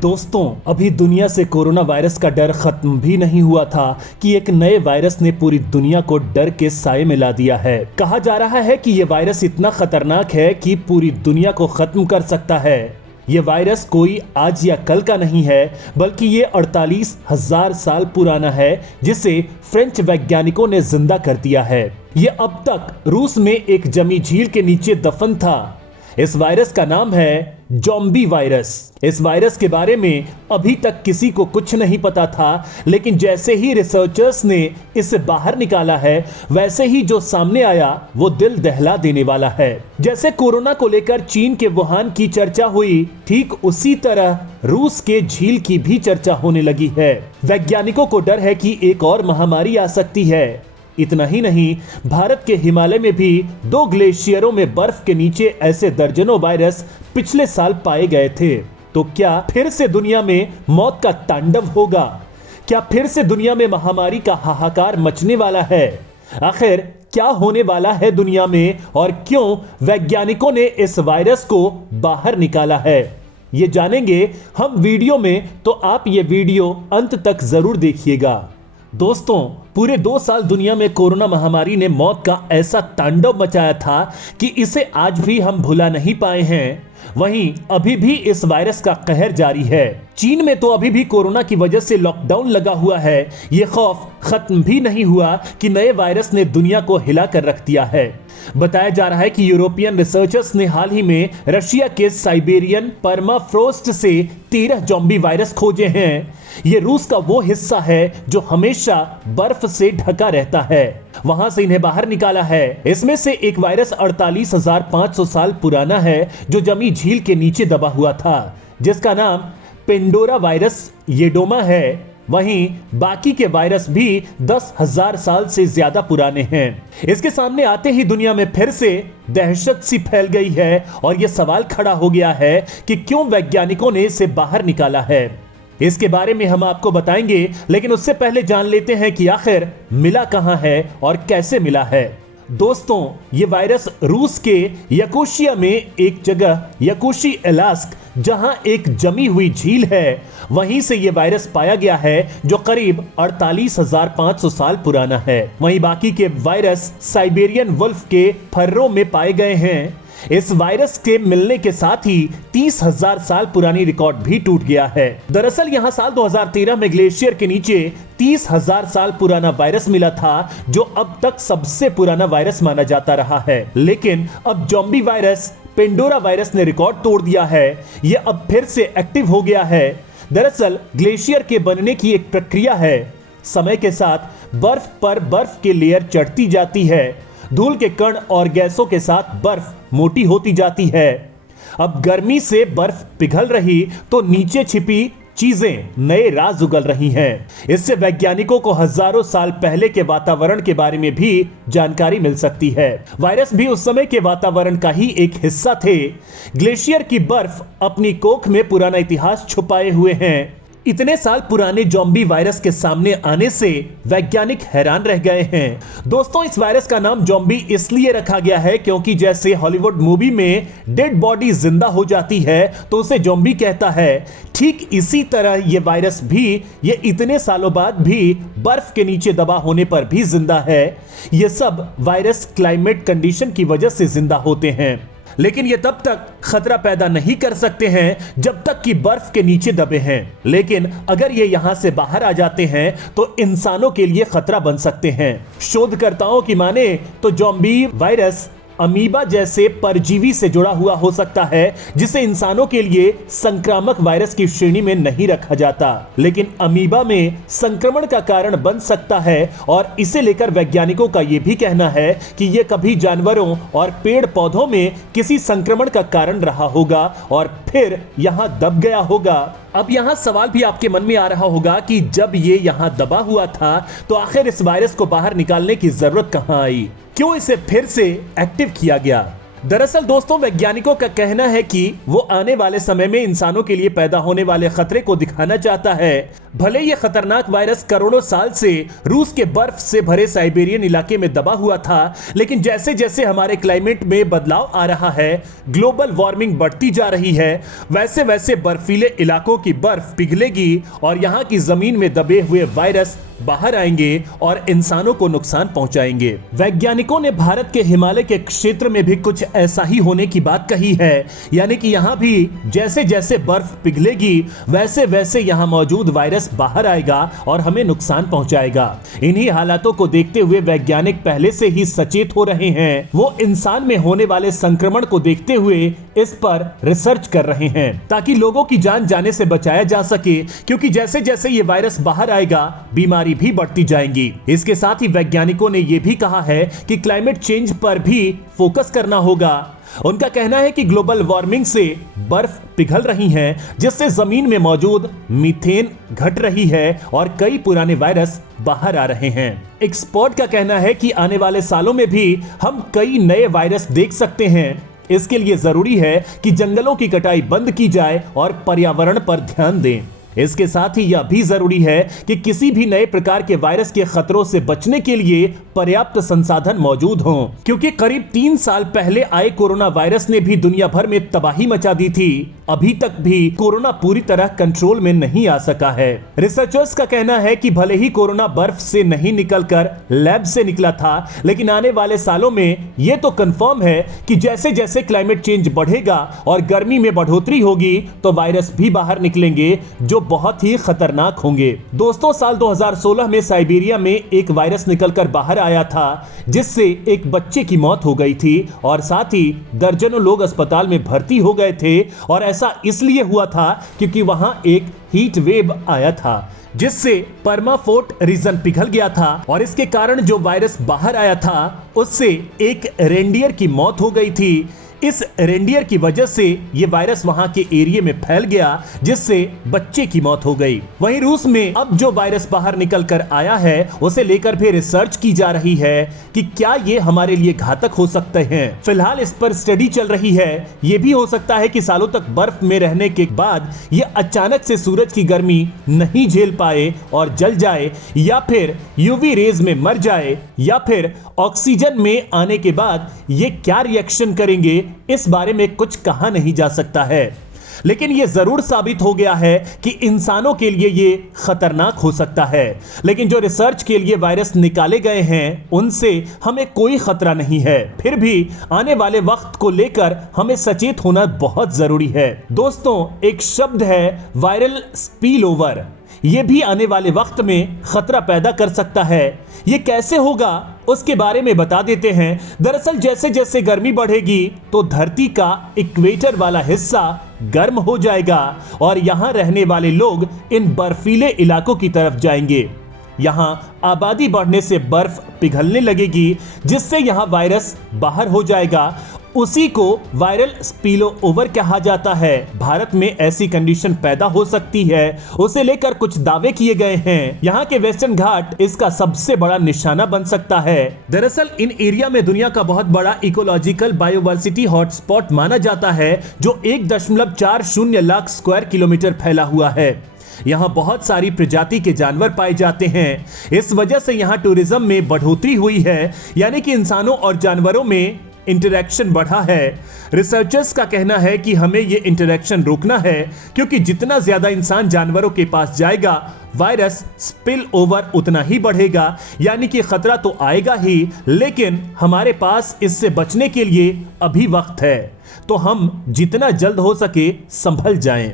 दोस्तों, अभी दुनिया से कोरोना वायरस का डर खत्म भी नहीं हुआ था कि एक नए वायरस ने पूरी दुनिया को डर के साए में ला दिया है। कहा जा रहा है कि यह वायरस इतना खतरनाक है कि पूरी दुनिया को खत्म कर सकता है। यह वायरस कोई आज या कल का नहीं है, बल्कि ये 48,000 साल पुराना है, जिसे फ्रेंच वैज्ञानिकों ने जिंदा कर दिया है। यह अब तक रूस में एक जमी झील के नीचे दफन था। इस वायरस का नाम है ज़ॉम्बी वायरस। इस वायरस के बारे में अभी तक किसी को कुछ नहीं पता था, लेकिन जैसे ही रिसर्चर्स ने इसे बाहर निकाला है, वैसे ही जो सामने आया वो दिल दहला देने वाला है। जैसे कोरोना को लेकर चीन के वुहान की चर्चा हुई, ठीक उसी तरह रूस के झील की भी चर्चा होने लगी है। वैज्ञानिकों को डर है कि एक और महामारी आ सकती है। इतना ही नहीं, भारत के हिमालय में भी 2 ग्लेशियरों में बर्फ के नीचे ऐसे दर्जनों वायरस पिछले साल पाए गए थे। तो क्या फिर से दुनिया में मौत का तांडव होगा? क्या फिर से दुनिया में महामारी का हाहाकार मचने वाला है? आखिर क्या होने वाला है दुनिया में और क्यों वैज्ञानिकों ने इस वायरस को बाहर निकाला है, ये जानेंगे हम वीडियो में, तो आप ये वीडियो अंत तक जरूर देखिएगा। दोस्तों, पूरे 2 साल दुनिया में कोरोना महामारी ने मौत का ऐसा तांडव मचाया था कि इसे आज भी हम भुला नहीं पाए हैं। वहीं अभी भी इस वायरस का कहर जारी है। चीन में तो अभी भी कोरोना की वजह से लॉकडाउन लगा हुआ है। यह खौफ खत्म भी नहीं हुआ कि नए वायरस ने दुनिया को हिला कर रख दिया है। बताया जा रहा है कि यूरोपियन रिसर्चर्स ने हाल ही में रशिया के साइबेरियन परमाफ्रोस्ट से 13 ज़ॉम्बी वायरस खोजे हैं। यह रूस का वो हिस्सा है जो हमेशा बर्फ से ढका रहता है, वहां से इन्हें बाहर निकाला है। इसमें से एक वायरस 48,500 साल पुराना है, जो जमी झील के नीचे दबा हुआ था, जिसका नाम पेंडोरा वायरस येडोमा है। वहीं बाकी के वायरस भी 10,000 साल से ज्यादा पुराने हैं। इसके सामने आते ही दुनिया में फिर से दहशत सी फैल गई है और यह सवाल खड़ा हो गया है कि क्यों वैज्ञानिकों ने इसे बाहर निकाला है। इसके बारे में हम आपको बताएंगे, लेकिन उससे पहले जान लेते हैं कि आखिर मिला कहां है और कैसे मिला है। दोस्तों, ये वायरस रूस के यकोशिया में एक जगह यकोशी एलास्क, जहां एक जमी हुई झील है, वहीं से यह वायरस पाया गया है, जो करीब 48,500 साल पुराना है। वहीं बाकी के वायरस साइबेरियन वुल्फ के फर्रों में पाए गए हैं। इस वायरस के मिलने के साथ ही 30,000 साल पुरानी रिकॉर्ड भी टूट गया है। दरअसल यहां साल 2013 में ग्लेशियर के नीचे 30,000 साल पुराना वायरस मिला था, जो अब तक सबसे पुराना वायरस माना जाता रहा है। लेकिन अब ज़ॉम्बी वायरस पेंडोरा वायरस ने रिकॉर्ड तोड़ दिया है। यह अब फिर से एक्टिव हो गया है। दरअसल ग्लेशियर के बनने की एक प्रक्रिया है। समय के साथ बर्फ पर बर्फ की लेयर चढ़ती जाती है। धूल के कण और गैसों के साथ बर्फ मोटी होती जाती है। अब गर्मी से बर्फ पिघल रही तो नीचे छिपी चीजें नए राज उगल रही हैं। इससे वैज्ञानिकों को हजारों साल पहले के वातावरण के बारे में भी जानकारी मिल सकती है। वायरस भी उस समय के वातावरण का ही एक हिस्सा थे। ग्लेशियर की बर्फ अपनी कोख में पुराना इतिहास छुपाए हुए हैं। इतने साल पुराने ज़ॉम्बी वायरस के सामने आने से वैज्ञानिक हैरान रह गए हैं। दोस्तों, इस वायरस का नाम ज़ॉम्बी इसलिए रखा गया है क्योंकि जैसे हॉलीवुड मूवी में डेड बॉडी जिंदा हो जाती है तो उसे ज़ॉम्बी कहता है, ठीक इसी तरह ये वायरस भी ये इतने सालों बाद भी बर्फ के नीचे दबा होने पर भी जिंदा है। ये सब वायरस क्लाइमेट कंडीशन की वजह से जिंदा होते हैं, लेकिन ये तब तक खतरा पैदा नहीं कर सकते हैं जब तक कि बर्फ के नीचे दबे हैं। लेकिन अगर ये यहां से बाहर आ जाते हैं तो इंसानों के लिए खतरा बन सकते हैं। शोधकर्ताओं की माने तो ज़ॉम्बी वायरस अमीबा जैसे परजीवी से जुड़ा हुआ हो सकता है, जिसे इंसानों के लिए संक्रामक वायरस की श्रेणी में नहीं रखा जाता, लेकिन अमीबा में संक्रमण का कारण बन सकता है। और इसे लेकर वैज्ञानिकों का यह भी कहना है कि यह कभी जानवरों और पेड़ पौधों में किसी संक्रमण का कारण रहा होगा और फिर यहां दब गया होगा। अब यहां सवाल भी आपके मन में आ रहा होगा कि जब ये यहां दबा हुआ था तो आखिर इस वायरस को बाहर निकालने की जरूरत कहां आई, क्यों इसे फिर से एक्टिव किया गया? दरअसल दोस्तों, वैज्ञानिकों का कहना है कि वो आने वाले समय में इंसानों के लिए पैदा होने वाले खतरे को दिखाना चाहता है। भले ये खतरनाक वायरस करोड़ों साल से रूस के बर्फ से भरे साइबेरियन इलाके में दबा हुआ था, लेकिन जैसे जैसे हमारे क्लाइमेट में बदलाव आ रहा है, ग्लोबल वार्मिंग बढ़ती जा रही है, वैसे वैसे बर्फीले इलाकों की बर्फ पिघलेगी और यहाँ की जमीन में दबे हुए वायरस बाहर आएंगे और इंसानों को नुकसान पहुंचाएंगे। वैज्ञानिकों ने भारत के हिमालय के क्षेत्र में भी कुछ ऐसा ही होने की बात कही है, यानी कि यहाँ भी जैसे जैसे बर्फ पिघलेगी वैसे वैसे यहाँ मौजूद वायरस बाहर आएगा और हमें नुकसान पहुंचाएगा। इन्हीं हालातों को देखते हुए वैज्ञानिक पहले से ही सचेत हो रहे हैं। वो इंसान में होने वाले संक्रमण को देखते हुए इस पर रिसर्च कर रहे हैं ताकि लोगों की जान जाने से बचाया जा सके, क्योंकि जैसे जैसे ये वायरस बाहर आएगा बीमारी भी बढ़ती जाएंगी। इसके साथ ही वैज्ञानिकों ने यह भी कहा है कि क्लाइमेट चेंज पर भी फोकस करना होगा। उनका कहना है कि ग्लोबल वार्मिंग से बर्फ पिघल रही है, जिससे जमीन में मौजूद मीथेन घट रही है और कई पुराने वायरस बाहर आ रहे हैं। एक्सपर्ट का कहना है कि आने वाले सालों में भी हम कई नए वायरस देख सकते हैं। इसके लिए जरूरी है कि जंगलों की कटाई बंद की जाए और पर्यावरण पर ध्यान दें। इसके साथ ही यह भी जरूरी है कि किसी भी नए प्रकार के वायरस के खतरों से बचने के लिए पर्याप्त संसाधन मौजूद हों, क्योंकि करीब 3 साल पहले आए कोरोना वायरस ने भी दुनिया भर में तबाही मचा दी थी। अभी तक भी कोरोना पूरी तरह कंट्रोल में नहीं आ सका है। रिसर्चर्स का कहना है कि भले ही कोरोना बर्फ से नहीं निकलकर लैब से निकला था, लेकिन आने वाले सालों में यह तो कंफर्म है कि जैसे जैसे क्लाइमेट चेंज बढ़ेगा और गर्मी में बढ़ोतरी होगी तो वायरस भी बाहर निकलेंगे जो बहुत ही खतरनाक होंगे। दोस्तों, साल 2016 में साइबेरिया में एक वायरस निकलकर बाहर आया था, जिससे एक बच्चे की मौत हो गई थी और साथ ही दर्जनों लोग अस्पताल में भर्ती हो गए थे। और ऐसा इसलिए हुआ था क्योंकि वहां एक हीट वेव आया था, जिससे परमाफोर्ट रीजन पिघल गया था और इसके कारण जो वायरस बाहर आया था उससे एक रेंडियर की मौत हो गई थी। इस रेंडियर की वजह से यह वायरस वहां के एरिया में फैल गया, जिससे बच्चे की मौत हो गई। वहीं रूस में अब जो वायरस बाहर निकल कर आया है उसे लेकर भी रिसर्च की जा रही है कि क्या ये हमारे लिए घातक हो सकते हैं। फिलहाल इस पर स्टडी चल रही है। यह भी हो सकता है कि सालों तक बर्फ में रहने के बाद ये अचानक से सूरज की गर्मी नहीं झेल पाए और जल जाए, या फिर यूवी रेज में मर जाए, या फिर ऑक्सीजन में आने के बाद ये क्या रिएक्शन करेंगे, इस बारे में कुछ कहा नहीं जा सकता है। लेकिन यह जरूर साबित हो गया है कि इंसानों के लिए यह खतरनाक हो सकता है। लेकिन जो रिसर्च के लिए वायरस निकाले गए हैं उनसे हमें कोई खतरा नहीं है। फिर भी आने वाले वक्त को लेकर हमें सचेत होना बहुत जरूरी है। दोस्तों, एक शब्द है वायरल स्पिल ओवर। यह भी आने वाले वक्त में खतरा पैदा कर सकता है। यह कैसे होगा उसके बारे में बता देते हैं। दरअसल जैसे जैसे गर्मी बढ़ेगी तो धरती का इक्वेटर वाला हिस्सा गर्म हो जाएगा और यहां रहने वाले लोग इन बर्फीले इलाकों की तरफ जाएंगे। यहां आबादी बढ़ने से बर्फ पिघलने लगेगी, जिससे यहां वायरस बाहर हो जाएगा। उसी को वायरल स्पिल ओवर कहा जाता है। भारत में ऐसी कंडीशन पैदा हो सकती है, उसे लेकर कुछ दावे किए गए हैं। यहाँ के वेस्टर्न घाट इसका सबसे बड़ा निशाना बन सकता है। दरअसल इन एरिया में दुनिया का बहुत बड़ा इकोलॉजिकल बायोवर्सिटी हॉटस्पॉट माना जाता है, जो 1.40 लाख स्क्वायर किलोमीटर फैला हुआ है। यहाँ बहुत सारी प्रजाति के जानवर पाए जाते हैं। इस वजह से यहाँ टूरिज्म में बढ़ोतरी हुई है, यानी कि इंसानों और जानवरों में इंटरैक्शन बढ़ा है। रिसर्चर्स का कहना है कि हमें यह इंटरैक्शन रोकना है, क्योंकि जितना ज्यादा इंसान जानवरों के पास जाएगा वायरस स्पिल ओवर उतना ही बढ़ेगा। यानी कि खतरा तो आएगा ही, लेकिन हमारे पास इससे बचने के लिए अभी वक्त है। तो हम जितना जल्द हो सके संभल जाएं।